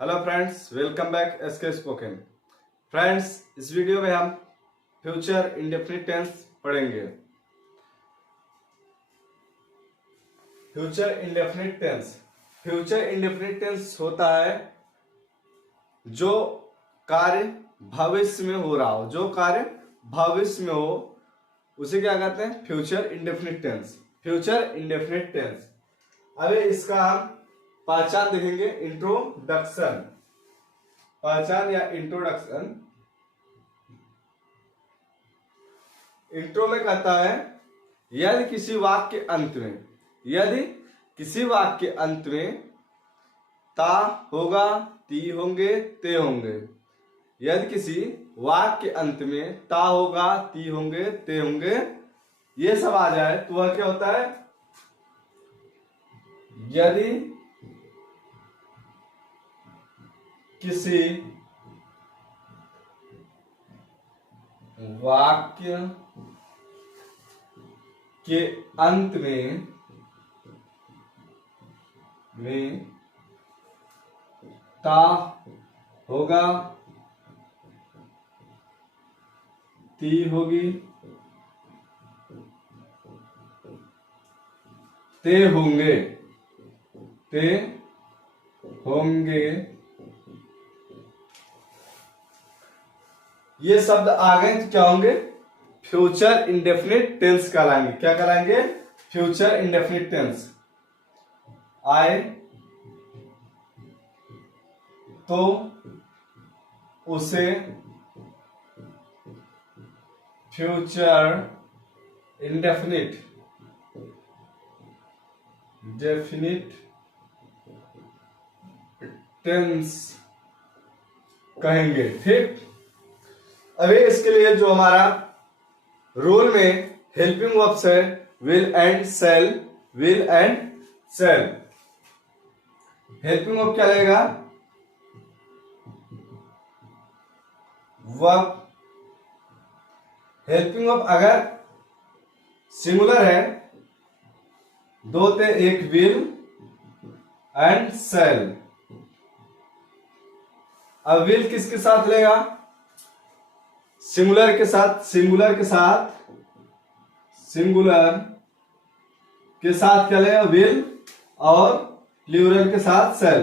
Hello friends, welcome back SK spoken. Friends, इस video में हम फ्यूचर इंडेफिनिट टेंस पढ़ेंगे। Future indefinite tense, future indefinite tense होता है जो कार्य भविष्य में हो रहा हो, जो कार्य भविष्य में हो उसे क्या कहते हैं? Future indefinite tense. Future indefinite tense. अभी इसका हम पहचान देखेंगे। इंट्रोडक्शन, पहचान या इंट्रोडक्शन। इंट्रो में कहता है यदि किसी वाक्य के अंत में, यदि किसी वाक्य के अंत में ता होगा, ती होंगे, ते होंगे। यदि किसी वाक्य के अंत में ता होगा, ती होंगे, ते होंगे, ये सब आ जाए तो वह क्या होता है? यदि किसी वाक्य के अंत में ता होगा, ती होगी, ते होंगे, ते होंगे, ये शब्द आ गए तो क्या होंगे? फ्यूचर इंडेफिनिट टेंस कहलाएंगे। क्या कहलाएंगे? Future indefinite tense. आए तो उसे फ्यूचर इंडेफिनिट डेफिनिट टेंस कहेंगे। ठीक, अभी इसके लिए जो हमारा रूल में हेल्पिंग वर्ब्स है will and shall, will and shall. Helping verb क्या लगेगा? वर्ब, हेल्पिंग वर्ब अगर सिंगुलर है, दो थे एक विल एंड सेल। अब विल किसके साथ लेगा? सिंगुलर के साथ, सिंगुलर के साथ, सिंगुलर के साथ क्या लेगा? विल, और प्लूरल के साथ सेल।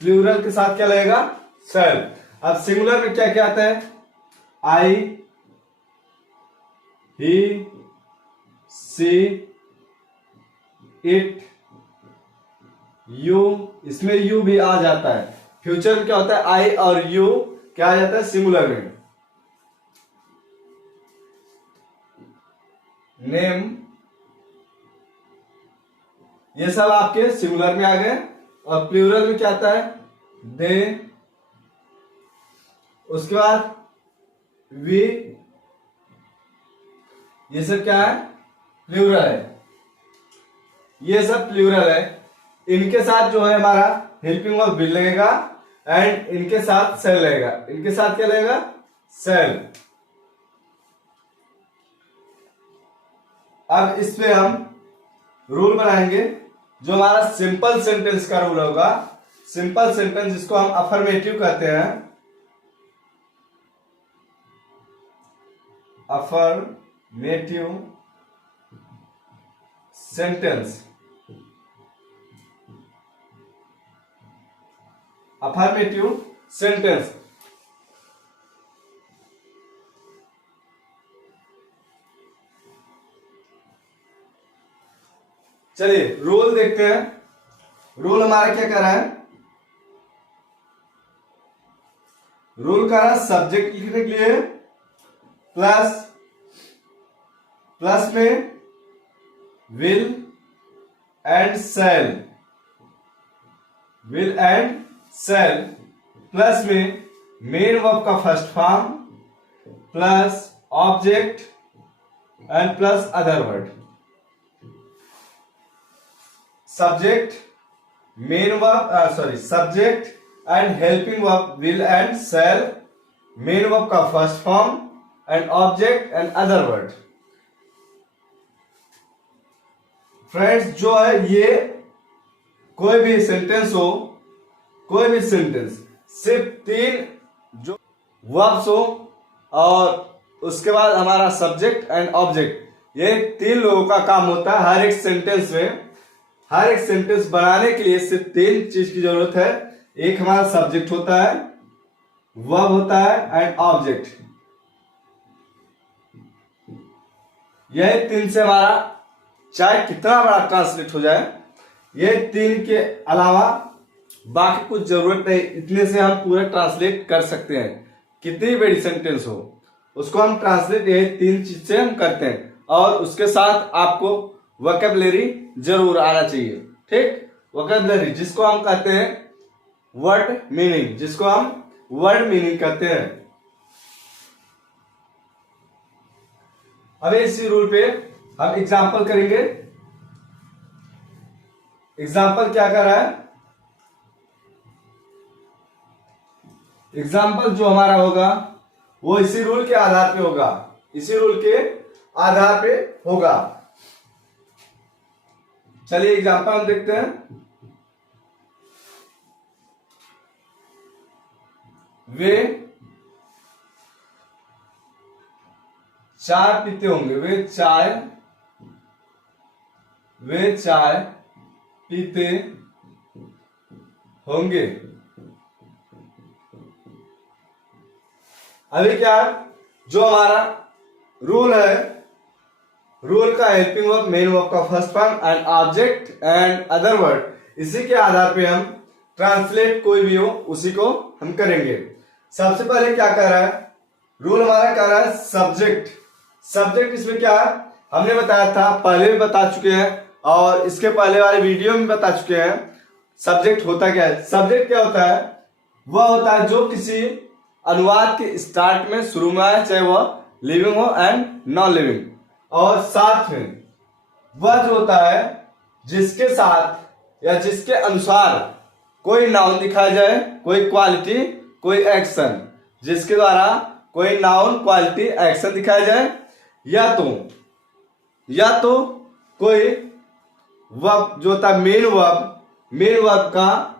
प्लूरल के साथ क्या लगेगा? सेल। अब सिंगुलर में क्या क्या आता है? आई, ही, सी, इट, यू, इसमें यू भी आ जाता है। फ्यूचर में क्या होता है? आई और यू क्या आ जाता है? सिंगुलर में। नेम, ये सब आपके सिंगुलर में आ गए। और प्लूरल में क्या आता है? दे, उसके बाद वी, ये सब क्या है? प्लूरल है। ये सब प्लूरल है। इनके साथ जो है हमारा हेल्पिंग वर्ब विल लगेगा एंड इनके साथ सेल लगेगा। इनके साथ क्या लगेगा? सेल। अब इसमें हम रूल बनाएंगे जो हमारा सिंपल सेंटेंस का रूल होगा। सिंपल सेंटेंस जिसको हम अफर्मेटिव कहते हैं। Affirmative sentence, affirmative sentence. चलिए रूल देखते हैं। रूल हमारा क्या कर रहा है? रूल कर रहा है सब्जेक्ट लिखने के लिए प्लस, प्लस में will and shall, will and shall, plus में मेन वर्ब का first form plus object and plus other word. Subject, main verb, subject and helping verb will and shall, main verb का first form and object and other word. Friends जो है ये कोई भी sentence हो, कोई भी सेंटेंस सिर्फ 3 जो वर्ब्स हो और उसके बाद हमारा सब्जेक्ट एंड ऑब्जेक्ट, ये 3 लोगों का काम होता है हर एक सेंटेंस में। हर एक सेंटेंस बनाने के लिए सिर्फ 3 चीज की जरूरत है। एक हमारा सब्जेक्ट होता है, वर्ब होता है एंड ऑब्जेक्ट। यही 3 से हमारा चाहे कितना बड़ा ट्रांसलेट हो जाए, ये 3 के अलावा बाकी कुछ जरूरत नहीं, इतने से हम पूरा ट्रांसलेट कर सकते हैं। कितनी बड़ी सेंटेंस हो उसको हम ट्रांसलेट यही 3 चीज से हम करते हैं। और उसके साथ आपको वोकैबुलरी जरूर आना चाहिए, ठीक। वोकैबुलरी जिसको हम कहते हैं वर्ड मीनिंग, जिसको हम वर्ड मीनिंग कहते हैं। अब इसी रूल पे हम एग्जाम्पल करेंगे। एग्जाम्पल क्या कर रहा है? एग्जाम्पल जो हमारा होगा वो इसी रूल के आधार पे होगा, इसी रूल के आधार पे होगा। चलिए एग्जाम्पल हम देखते हैं। वे चाय पीते होंगे, वे चाय पीते होंगे। अभी क्या जो हमारा रूल है, रूल का हेल्पिंग वर्ब, मेन वर्ब का first form and object and other word, इसी के आधार पे हम ट्रांसलेट कोई भी हो उसी को हम करेंगे। सबसे पहले क्या कर रहा है रूल हमारा, कर रहा है सब्जेक्ट। सब्जेक्ट इसमें क्या है हमने बताया था, पहले भी बता चुके हैं और इसके पहले वाले वीडियो में बता चुके हैं। सब्जेक्ट होता क्या है? सब्जेक्ट क्या होता है? वह होता है जो किसी अनुवाद के स्टार्ट में, शुरू में आए, चाहे वह लिविंग हो एंड नॉन लिविंग, और साथ में वह जो होता है जिसके साथ या जिसके अनुसार कोई नाउन दिखाया जाए, कोई क्वालिटी, कोई एक्शन, जिसके द्वारा कोई नाउन, क्वालिटी, एक्शन दिखाया जाए, या तो कोई वर्ब जो होता है मेन वर्ब का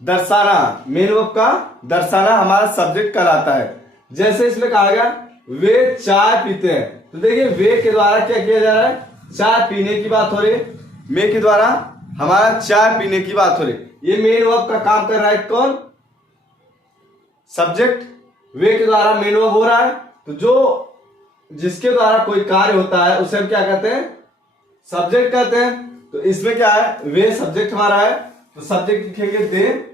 दर्शाना, मेन वर्ब का दर्शाना हमारा सब्जेक्ट कहलाता है। जैसे इसमें कहा गया वे चाय पीते हैं, तो देखिए वे के द्वारा क्या किया जा रहा है? चाय पीने की बात हो रही है। मे के द्वारा हमारा चाय पीने की बात हो रही है। ये मेन वर्ब का काम कर रहा है कौन? सब्जेक्ट। वे के द्वारा मेन वर्ब हो रहा है, तो जो जिसके द्वारा कोई कार्य होता है उसे हम क्या कहते हैं? सब्जेक्ट कहते हैं। तो इसमें क्या है, वे सब्जेक्ट हमारा है, तो सब्जेक्ट लिखेंगे दे।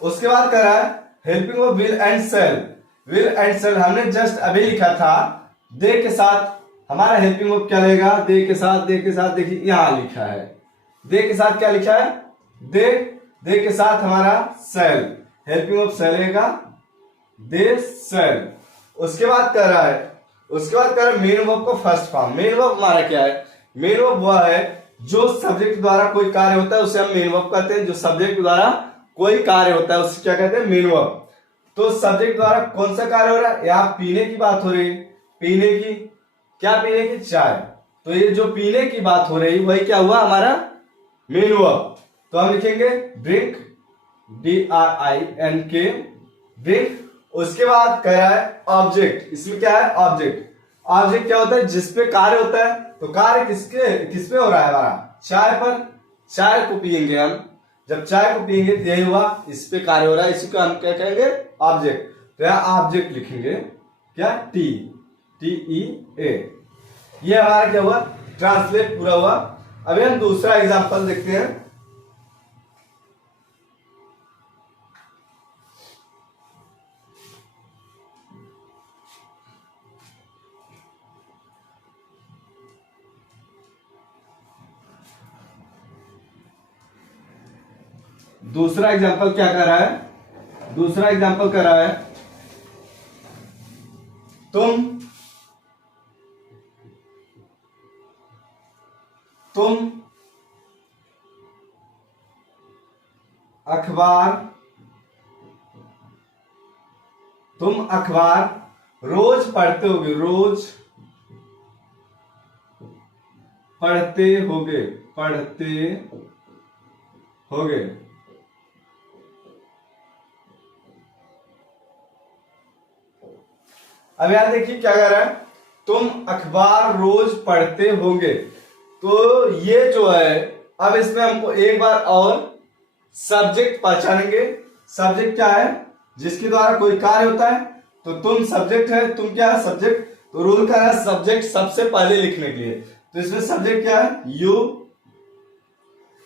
उसके बाद कर रहा है helping verb will and shall. Will and shall हमने जस्ट अभी लिखा था, दे के साथ हमारा हेल्पिंग वर्ब क्या रहेगा? दे के साथ देखिए यहां लिखा है, दे के साथ क्या लिखा है? दे के साथ हमारा शैल, हेल्पिंग वर्ब शैल रहेगा, दे शैल। उसके बाद कर रहा है मेन वर्ब को फर्स्ट फॉर्म। मेन वर्ब हमारा क्या है? मेन वर्ब वह है जो सब्जेक्ट द्वारा कोई कार्य होता है उसे हम मेन वर्ब कहते हैं। जो सब्जेक्ट द्वारा कोई कार्य होता है उसे क्या कहते हैं? Main verb. तो सब्जेक्ट द्वारा कौन सा कार्य हो रहा है? यहाँ पीने की बात हो रही है, पीने की, क्या पीने की? चाय। तो ये जो पीने की बात हो रही वही क्या हुआ? हमारा मेन वर्ब। तो हम लिखेंगे ड्रिंक, DRINK, ड्रिंक। उसके बाद कह रहा है ऑब्जेक्ट। इसमें क्या है? ऑब्जेक्ट क्या होता है? जिसपे कार्य होता है। तो कार्य किस पे हो रहा है? हमारा चाय पर। चाय को पियेंगे हम, जब चाय को पियेंगे तो यही हुआ, इस पे कार्य हो रहा है, इसी को हम क्या कहेंगे? ऑब्जेक्ट। तो यहां ऑब्जेक्ट लिखेंगे क्या? TEA। ये हमारा क्या हुआ? ट्रांसलेट पूरा हुआ। अभी हम दूसरा एग्जांपल देखते हैं। दूसरा एग्जांपल क्या कर रहा है? दूसरा एग्जांपल कर रहा है तुम अखबार रोज पढ़ते होगे, रोज पढ़ते होगे, पढ़ते होगे। अब यार देखिए क्या कह रहा है, तुम अखबार रोज पढ़ते होगे। तो ये जो है, अब इसमें हमको एक बार और सब्जेक्ट पहचानेंगे। सब्जेक्ट क्या है, जिसके द्वारा कोई कार्य होता है। तो तुम सब्जेक्ट है, तुम क्या है, सब्जेक्ट। तो रूल क्या है, सब्जेक्ट सबसे पहले लिखने के लिए। तो इसमें सब्जेक्ट क्या है, यू।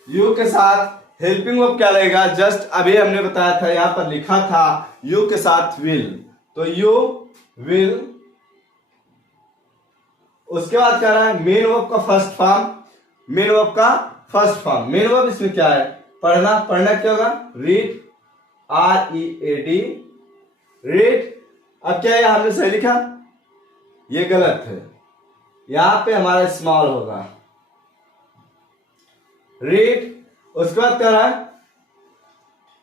यू के साथ हेल्पिंग वर्ब क्या लगेगा, जस्ट अभी हमने बताया था, यहां पर लिखा था यू के साथ विल। तो यू विल। उसके बाद क्या रहा है, मेन वर्ब का फर्स्ट फॉर्म। मेन वर्ब का फर्स्ट फॉर्म, मेन वर्ब इसमें क्या है, पढ़ना। पढ़ना क्या होगा, रीड, READ, रीड। अब क्या है, हमने सही लिखा, ये गलत है, यहां पे हमारा स्मॉल होगा, रीड। उसके बाद क्या रहा है,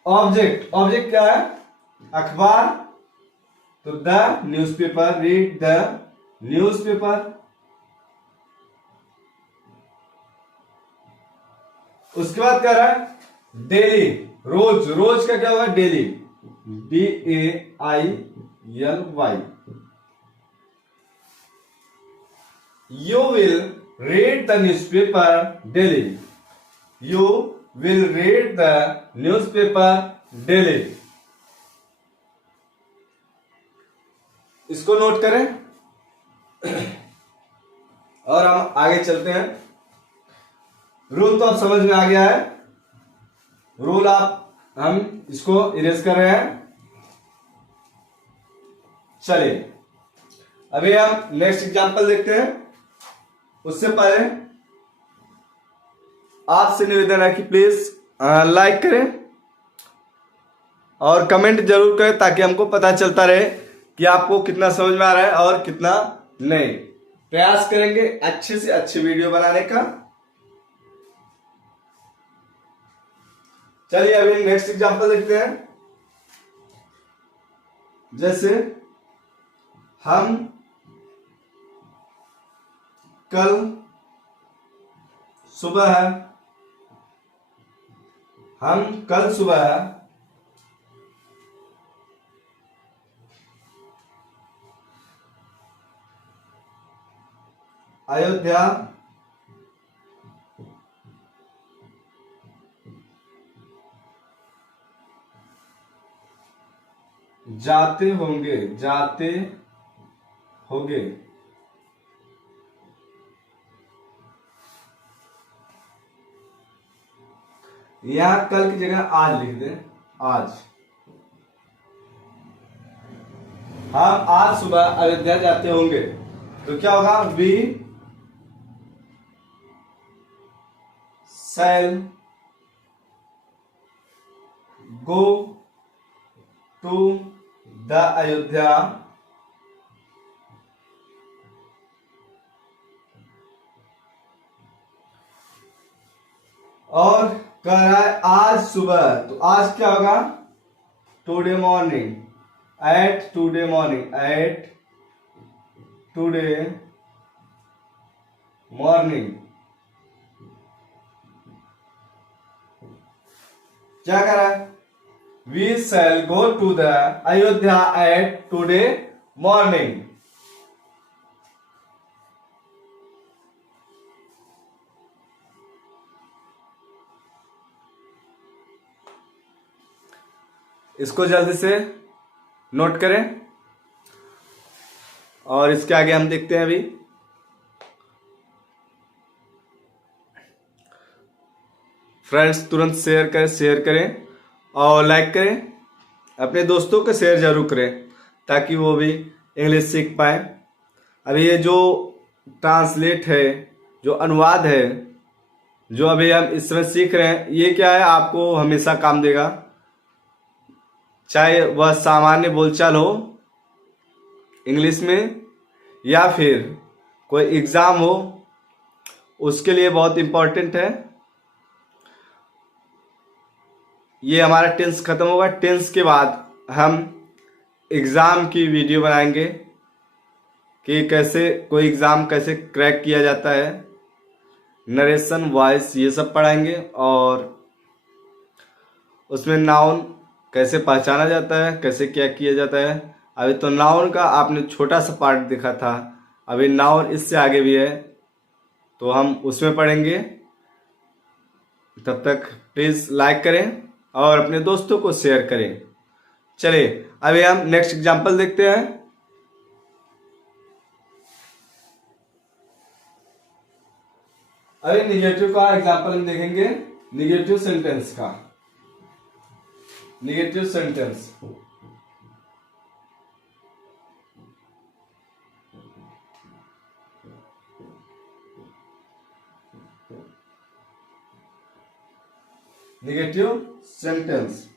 ऑब्जेक्ट। ऑब्जेक्ट क्या है, अखबार। तो the newspaper, read the newspaper. उसके बाद क्या रहा है, डेली, रोज। रोज का क्या होगा, daily, DAILY। You will read the newspaper daily. You will read the newspaper daily. इसको नोट करें और हम आगे चलते हैं। रूल तो अब समझ में आ गया है। रूल हम इसको इरेज कर रहे हैं। चलिए अभी हम नेक्स्ट एग्जांपल देखते हैं। उससे पहले आपसे निवेदन है कि प्लीज लाइक करें और कमेंट जरूर करें, ताकि हमको पता चलता रहे कि आपको कितना समझ में आ रहा है और कितना नहीं। प्रयास करेंगे अच्छे से अच्छी वीडियो बनाने का। चलिए अभी नेक्स्ट एग्जांपल देखते हैं। जैसे हम कल सुबह अयोध्या जाते होंगे। यहां कल की जगह आज लिख दें, आज। हम आज सुबह अयोध्या जाते होंगे, तो क्या होगा, we shall go to the Ayodhya और कह रहा है आज सुबह। तो आज क्या होगा, today morning, at today morning. क्या कर रहा है, we shall go to the Ayodhya at today morning. इसको जल्दी से नोट करें और इसके आगे हम देखते हैं। अभी फ्रेंड्स तुरंत शेयर करें और लाइक करें। अपने दोस्तों को शेयर जरूर करें ताकि वो भी इंग्लिश सीख पाए। अभी ये जो ट्रांसलेट है, जो अनुवाद है, जो अभी हम इस समय सीख रहे हैं, ये क्या है, आपको हमेशा काम देगा। चाहे वह सामान्य बोलचाल हो इंग्लिश में या फिर कोई एग्जाम हो, उसके लिए बहुत इंपॉर्टेंट है। ये हमारा टेंस खत्म होगा। टेंस के बाद हम एग्जाम की वीडियो बनाएंगे कि कैसे कोई एग्जाम कैसे क्रैक किया जाता है। नरेशन, वॉइस, ये सब पढ़ाएंगे। और उसमें नाउन कैसे पहचाना जाता है, कैसे क्या किया जाता है। अभी तो नाउन का आपने छोटा सा पार्ट देखा था, अभी नाउन इससे आगे भी है, तो हम उसमें पढ़ेंगे। तब तक प्लीज लाइक करें और अपने दोस्तों को शेयर करें। चलिए अभी हम नेक्स्ट एग्जांपल देखते हैं। अभी निगेटिव का एग्जांपल हम देखेंगे, निगेटिव सेंटेंस का। Negative sentence, negative sentence.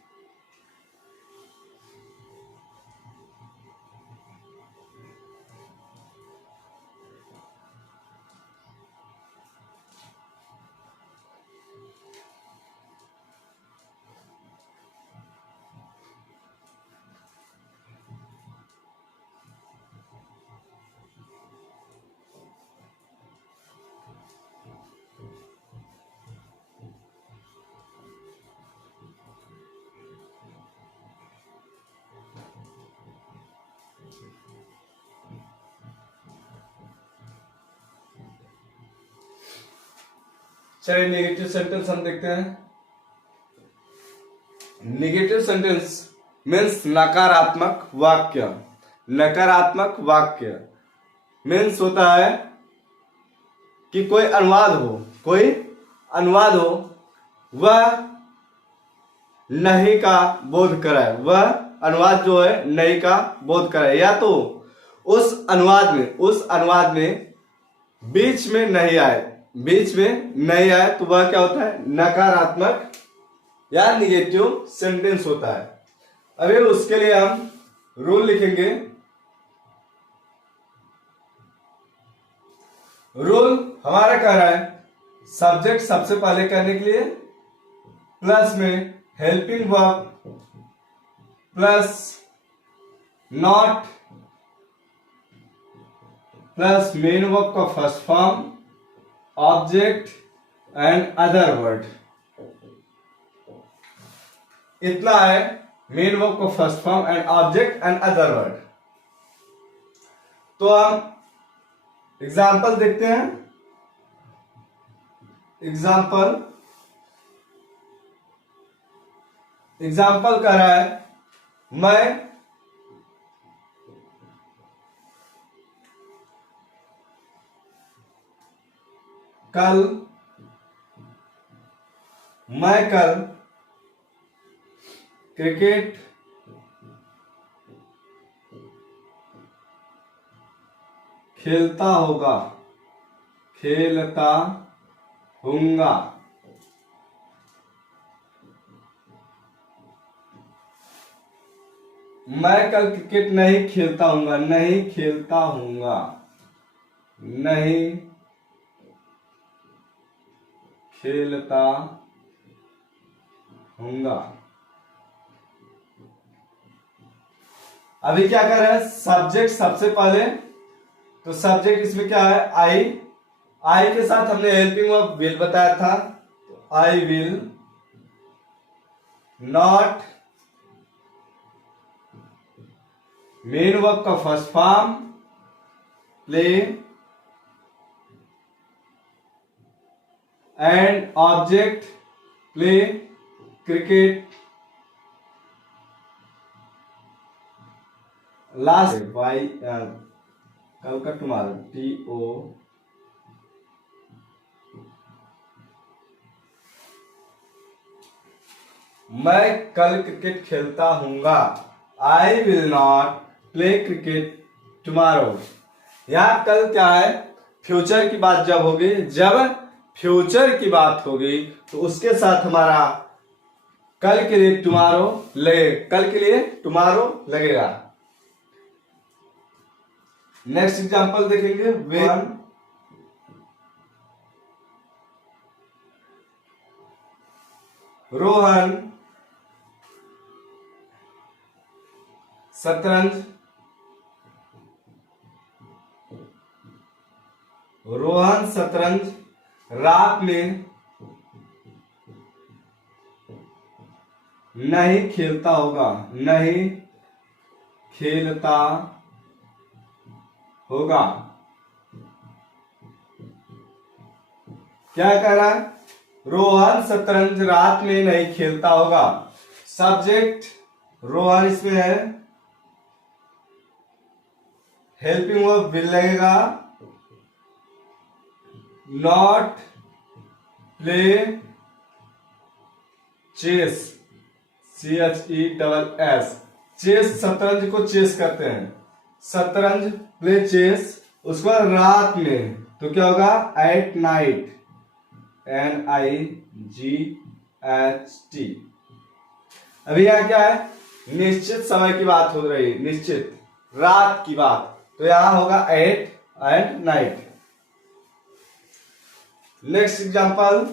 चलिए नेगेटिव सेंटेंस हम देखते हैं। नेगेटिव सेंटेंस मीन्स नकारात्मक वाक्य। नकारात्मक वाक्य मीन्स होता है कि कोई अनुवाद हो, कोई अनुवाद हो, वह नहीं का बोध कराए, वह अनुवाद जो है नहीं का बोध कराए, या तो उस अनुवाद में बीच में नहीं आए, बीच में नहीं आए, तो वह क्या होता है, नकारात्मक या निगेटिव सेंटेंस होता है। अभी उसके लिए हम रूल लिखेंगे। रूल हमारा कह रहा है सब्जेक्ट सबसे पहले करने के लिए प्लस में helping verb plus not plus main verb का first form object and other word. इतना है मेन वर्ब का first form and object and other word. तो हम एग्जाम्पल देखते हैं। एग्जाम्पल कह रहा है मैं कल क्रिकेट खेलता हूंगा। मैं कल क्रिकेट नहीं खेलता हूंगा, नहीं खेलता हूंगा, नहीं खेलता हूंगा। अभी क्या कर रहे हैं, सब्जेक्ट सबसे पहले, तो सब्जेक्ट इसमें क्या है, आई के साथ हमने हेल्पिंग वर्ब विल बताया था, I will not main verb का first form play and object play cricket. Last by कल का टुमारो TO मैं कल क्रिकेट खेलता हूंगा। I will not play cricket tomorrow. यहां कल क्या है, फ्यूचर की बात जब होगी, जब फ्यूचर की बात होगी तो उसके साथ हमारा कल के लिए टुमारो लगेगा। नेक्स्ट एग्जांपल देखेंगे। रोहन शतरंज रात में नहीं खेलता होगा, नहीं खेलता होगा। क्या कह रहा है? रोहन शतरंज रात में नहीं खेलता होगा। सब्जेक्ट रोहन इसमें है, हेल्पिंग वर्ब विल लगेगा, not play chess, CHESS, chess शतरंज को चेस करते हैं, शतरंज प्ले चेस। उसके बाद रात में तो क्या होगा? At night, NIGHT। अभी यहां क्या है? निश्चित समय की बात हो रही है, निश्चित रात की बात, तो यहां होगा at and night. Next example,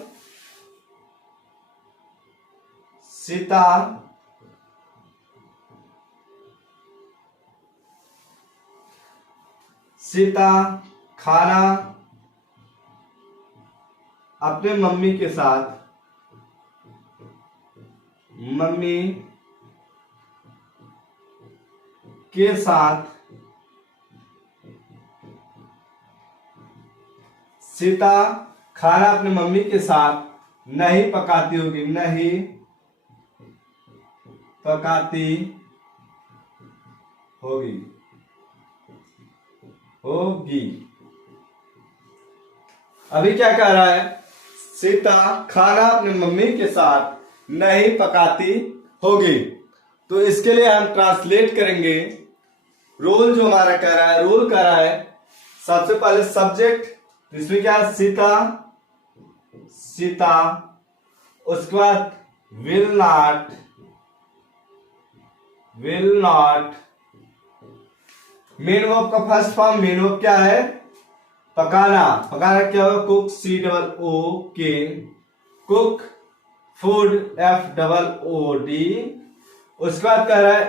Sita खाना अपने मम्मी के साथ सीता खाना अपने मम्मी के साथ नहीं पकाती होगी, नहीं पकाती होगी। अभी क्या कह रहा है? सीता खाना अपनी मम्मी के साथ नहीं पकाती होगी। तो इसके लिए हम ट्रांसलेट करेंगे। रोल जो हमारा कह रहा है, रोल कह रहा है सबसे पहले सब्जेक्ट, इसमें क्या है? सीता। उसके बाद विल नॉट। मेन वर्ब का फर्स्ट फॉर्म, मेन वर्ब क्या है? पकाना क्या होगा? Cook, COOK, cook. Food, FOOD। उसके बाद कह रहा है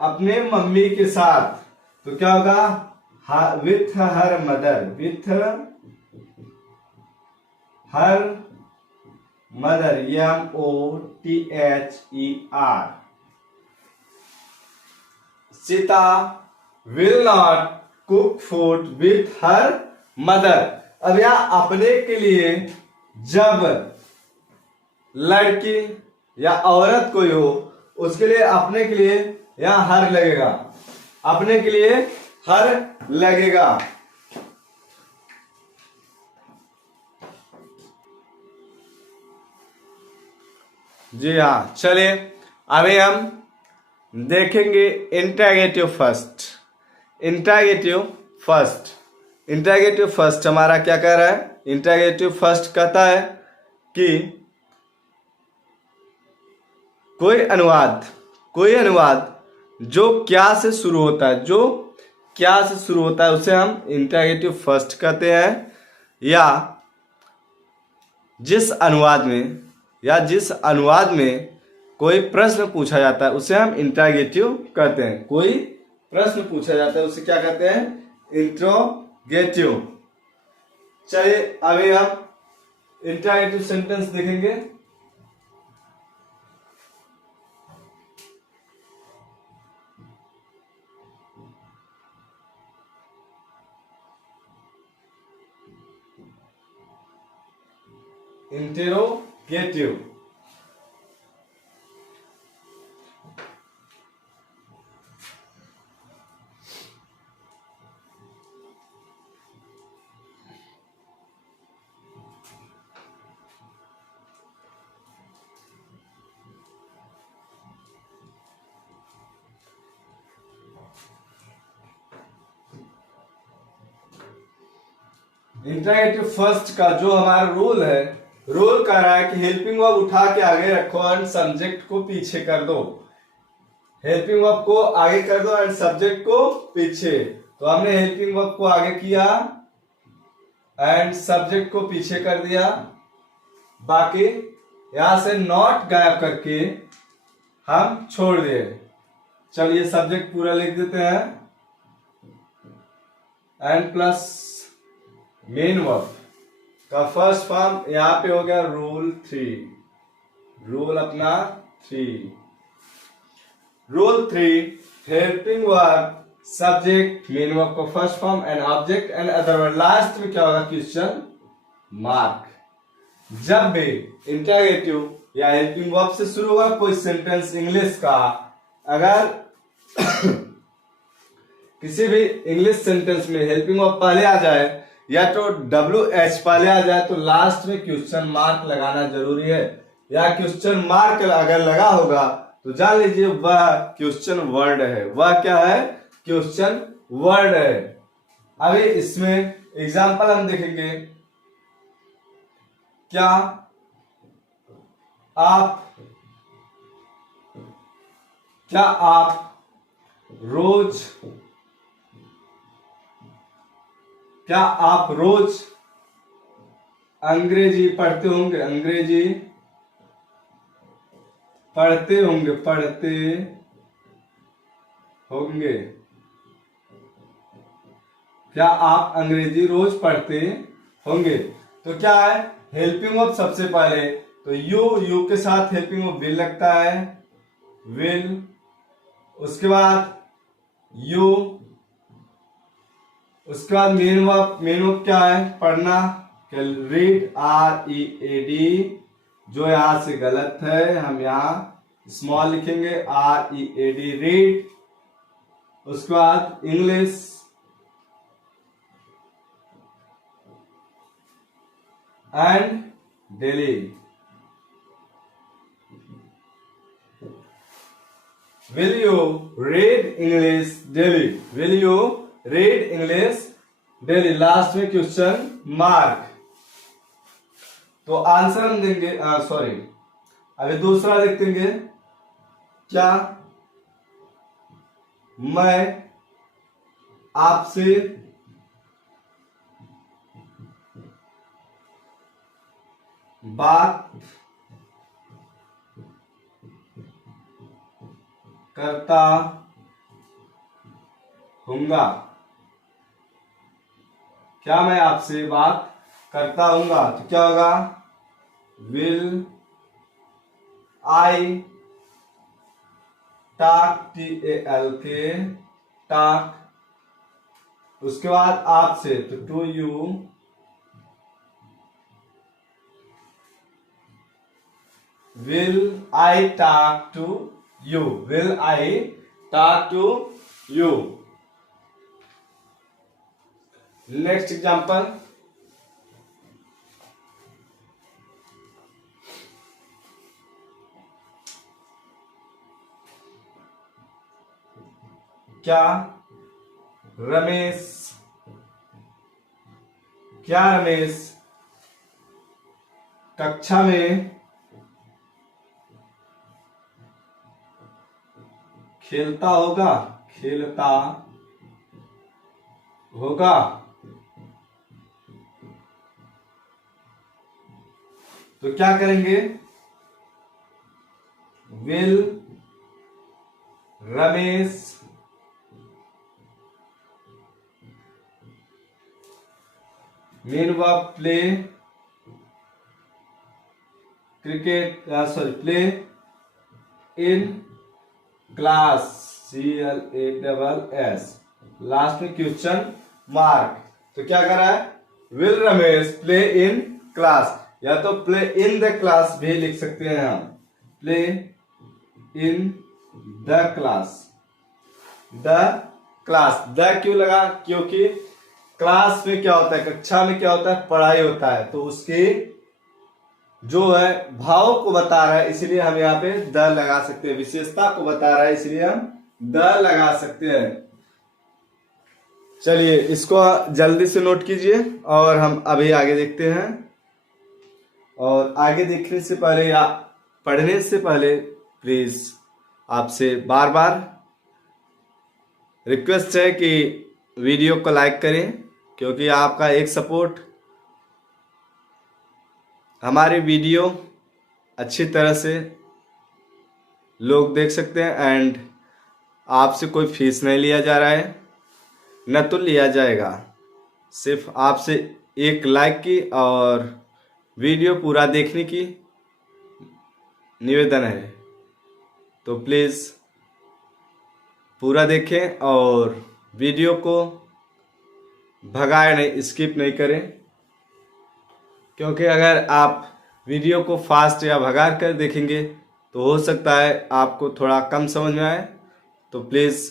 अपने मम्मी के साथ, तो क्या होगा? With her mother, MOTHER। Sita will not cook food with her mother. अब यहां अपने के लिए जब लड़की या औरत कोई हो, उसके लिए अपने के लिए यहां हर लगेगा, अपने के लिए हर लगेगा। जी हाँ, चलिए अभी हम देखेंगे इंट्रोगेटिव फर्स्ट हमारा क्या कह रहा है? इंट्रोगेटिव फर्स्ट कहता है कि कोई अनुवाद जो क्या से शुरू होता है, उसे हम इंट्रोगेटिव फर्स्ट कहते हैं। या जिस अनुवाद में कोई प्रश्न पूछा जाता है, उसे हम इंट्रोगेटिव कहते हैं। कोई प्रश्न पूछा जाता है, उसे क्या कहते हैं? इंट्रोगेटिव। चलिए अभी हम इंट्रोगेटिव सेंटेंस देखेंगे। इंटेरोगेटिव, इंट्रोगेटिव फर्स्ट का जो हमारा रूल है, रूल कह रहा है कि हेल्पिंग वर्ब उठा के आगे रखो एंड सब्जेक्ट को पीछे कर दो। हेल्पिंग वर्ब को आगे कर दो एंड सब्जेक्ट को पीछे। तो हमने हेल्पिंग वर्ब को आगे किया एंड सब्जेक्ट को पीछे कर दिया। बाकी यहां से नॉट गायब करके हम छोड़ दिए। चलिए सब्जेक्ट पूरा लिख देते हैं, एंड प्लस मेन वर्ब। का फर्स्ट फॉर्म यहाँ पे हो गया रूल 3, रूल अपना 3। Rule 3, helping verb subject main verb का first form and object and other word, last में क्या होगा क्वेश्चन मार्क। जब भी इंटरोगेटिव या हेल्पिंग वर्ब से शुरू होगा कोई सेंटेंस इंग्लिश का, अगर किसी भी इंग्लिश सेंटेंस में हेल्पिंग वर्ब पहले आ जाए या तो WH पहले आ जाए तो लास्ट में क्वेश्चन मार्क लगाना जरूरी है। या क्वेश्चन मार्क अगर लगा होगा तो जान लीजिए वह क्वेश्चन वर्ड है। वह क्या है? क्वेश्चन वर्ड है। अभी इसमें एग्जांपल हम देखेंगे। क्या आप रोज अंग्रेजी पढ़ते होंगे? अंग्रेजी पढ़ते होंगे। क्या आप अंग्रेजी रोज पढ़ते होंगे? तो क्या है हेल्पिंग वर्ब सबसे पहले, तो यू के साथ हेल्पिंग वर्ब विल लगता है, विल। उसके बाद यू, उसके बाद मेन वर्ब क्या है? पढ़ना, रीड, READ, जो यहां से गलत है हम यहां स्मॉल लिखेंगे, READ, रीड। उसके बाद English, and daily. Will you read English daily? Will you read English daily? Last में क्वेश्चन मार्क। तो आंसर हम देंगे, सॉरी अभी दूसरा देखेंगे। क्या मैं आपसे बात करता हूंगा? क्या मैं आपसे बात करता हूंगा? तो क्या होगा? Will I talk, TALK, talk. उसके बाद आपसे तो to you, will I talk to you? Will I talk to you? Next example. क्या रमेश कक्षा में खेलता होगा? तो क्या करेंगे? Will Ramesh main verb play cricket, play in class, CLASS, last में क्वेश्चन मार्क। तो क्या कर रहा है? Will Ramesh play in class, या तो प्ले इन द क्लास भी लिख सकते हैं हम, play in the class. The क्यों लगा? क्योंकि क्लास में क्या होता है, कक्षा में क्या होता है? पढ़ाई होता है। तो उसकी जो है भाव को बता रहा है, इसलिए हम यहाँ पे द लगा सकते हैं। विशेषता को बता रहा है इसलिए हम द लगा सकते हैं। चलिए इसको जल्दी से नोट कीजिए और हम अभी आगे देखते हैं। और आगे देखने से पहले या पढ़ने से पहले प्लीज आपसे बार बार रिक्वेस्ट है कि वीडियो को लाइक करें, क्योंकि आपका एक सपोर्ट हमारे वीडियो अच्छी तरह से लोग देख सकते हैं। एंड आपसे कोई फीस नहीं लिया जा रहा है, न तो लिया जाएगा, सिर्फ आपसे एक लाइक की और वीडियो पूरा देखने की निवेदन है। तो प्लीज़ पूरा देखें और वीडियो को भगाए नहीं, स्किप नहीं करें, क्योंकि अगर आप वीडियो को फास्ट या भगा कर देखेंगे तो हो सकता है आपको थोड़ा कम समझ में आए। तो प्लीज़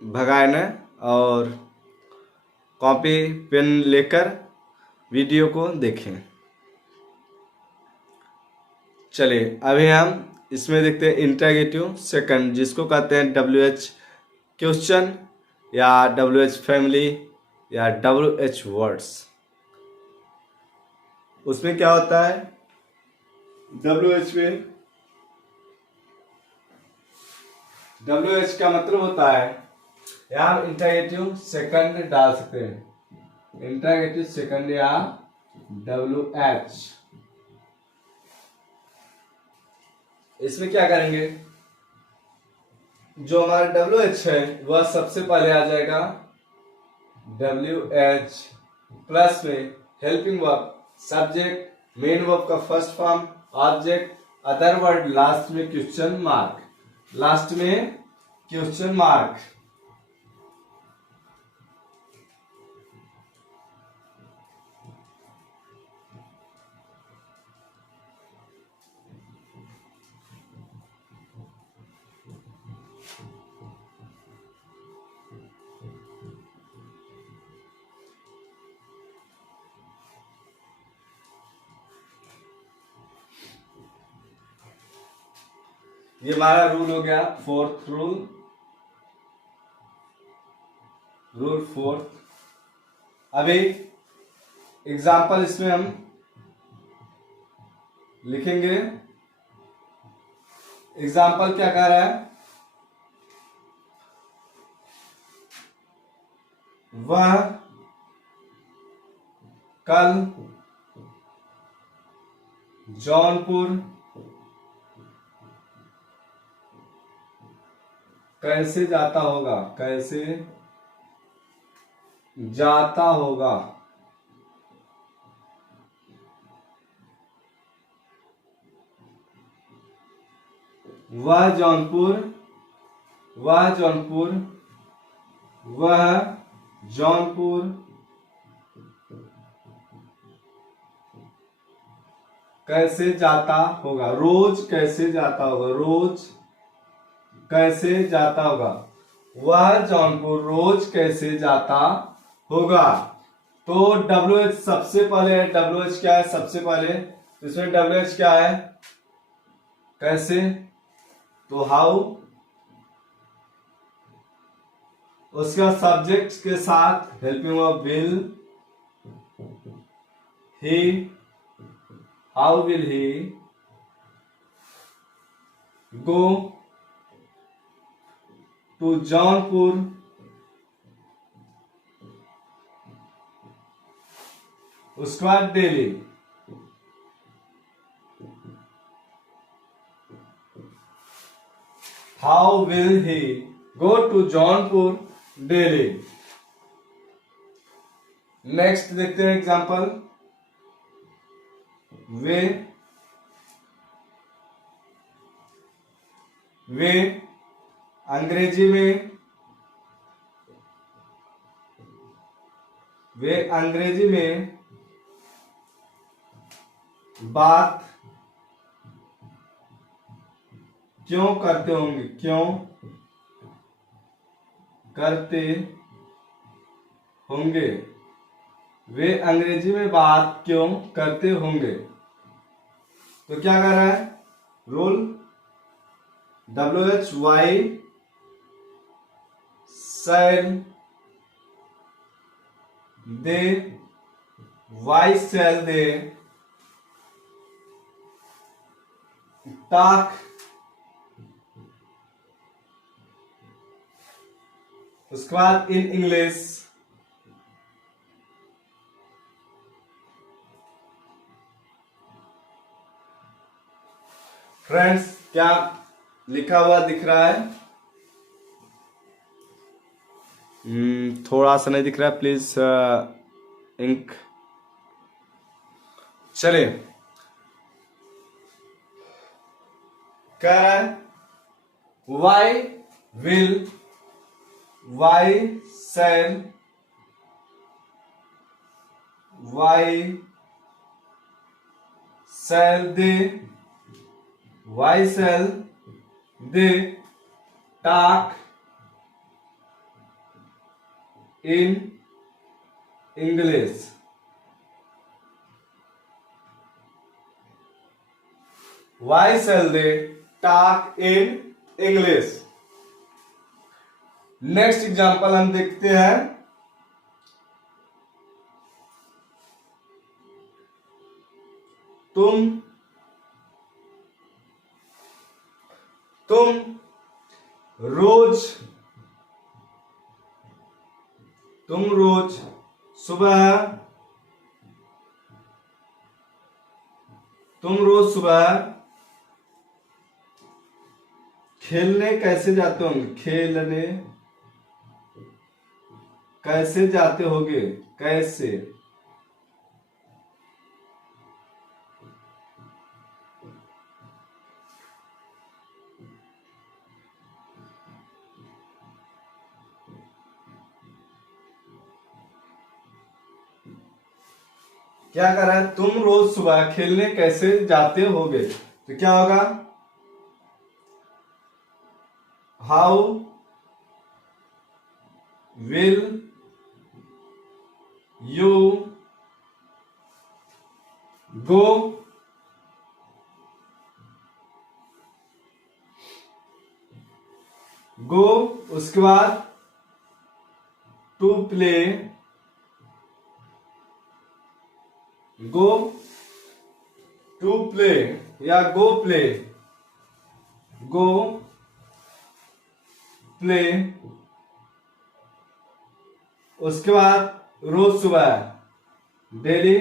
भगाए न और कॉपी पेन लेकर वीडियो को देखें। चलिए अभी हम इसमें देखते हैं इंटरोगेटिव सेकंड, जिसको कहते हैं WH क्वेश्चन या WH फैमिली या WH वर्ड्स। उसमें क्या होता है, WH में WH का मतलब होता है, यहाँ इंटरोगेटिव सेकंड डाल सकते हैं, इंटरोगेटिव सेकंड या WH। इसमें क्या करेंगे, जो हमारा WH है वह सबसे पहले आ जाएगा WH प्लस में helping verb, subject, main verb का first form, object, other word, last में क्वेश्चन मार्क, लास्ट में क्वेश्चन मार्क। ये हमारा रूल हो गया, फोर्थ रूल, रूल फोर्थ। अभी एग्जाम्पल इसमें हम लिखेंगे। एग्जाम्पल क्या कह रहा है, वह कल जौनपुर कैसे जाता होगा, कैसे जाता होगा। वह जौनपुर, वह जौनपुर, वह जौनपुर कैसे जाता होगा, रोज कैसे जाता होगा, रोज कैसे जाता होगा। वह जौनपुर रोज कैसे जाता होगा। तो WH सबसे पहले है, WH क्या है सबसे पहले, तो इसमें WH क्या है, कैसे, तो हाउ, उसका सब्जेक्ट के साथ helping verb will, he, how will he go to Jaunpur, उसके बाद daily, how will he go to Jaunpur daily. Next देखते हैं एग्जांपल, वे अंग्रेजी में, वे अंग्रेजी में बात क्यों करते होंगे, क्यों करते होंगे, वे अंग्रेजी में बात क्यों करते होंगे। तो क्या कर रहा है rule, WH why shall they, why shall they talk, उसके बाद इन इंग्लिश, फ्रेंड्स क्या लिखा हुआ दिख रहा है, थोड़ा सा नहीं दिख रहा है, प्लीज इंक। चलिए, कह रहा है why shall they talk in English? Why shall they talk in English? Next example हम देखते हैं। तुम रोज सुबह खेलने कैसे जाते होंगे? खेलने कैसे जाते होगे? कैसे? क्या कर रहा है? तुम रोज सुबह खेलने कैसे जाते होगे? तो क्या होगा? हाउ विल यू गो उसके बाद टू प्ले, या गो प्ले, उसके बाद रोज सुबह डेली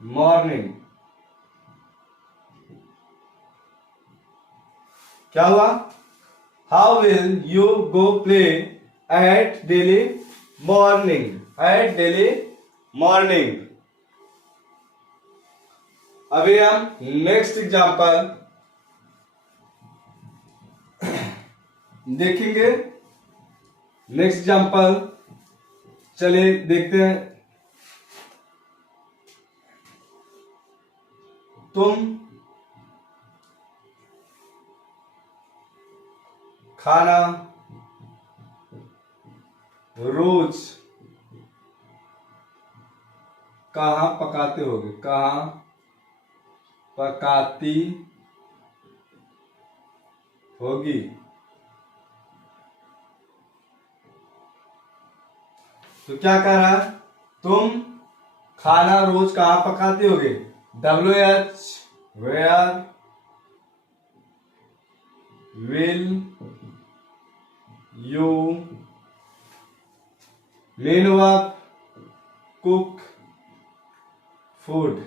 मॉर्निंग। क्या हुआ? How will you go play at daily morning? अभी हम नेक्स्ट एग्जाम्पल देखेंगे। नेक्स्ट एग्जाम्पल चलिए देखते हैं। तुम खाना रोज कहाँ पकाते होगे? कहाँ पकाती होगी? तो क्या कह रहा है? तुम खाना रोज कहाँ पकाते होगे? WH where will you main verb cook food,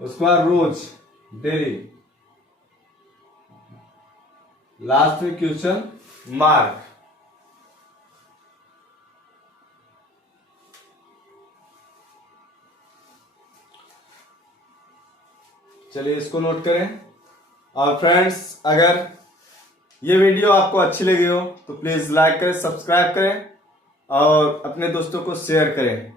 उसके बाद रोज डेली, लास्ट में क्वेश्चन मार्क। चलिए इसको नोट करें। और फ्रेंड्स, अगर ये वीडियो आपको अच्छी लगी हो तो प्लीज लाइक करें, सब्सक्राइब करें और अपने दोस्तों को शेयर करें।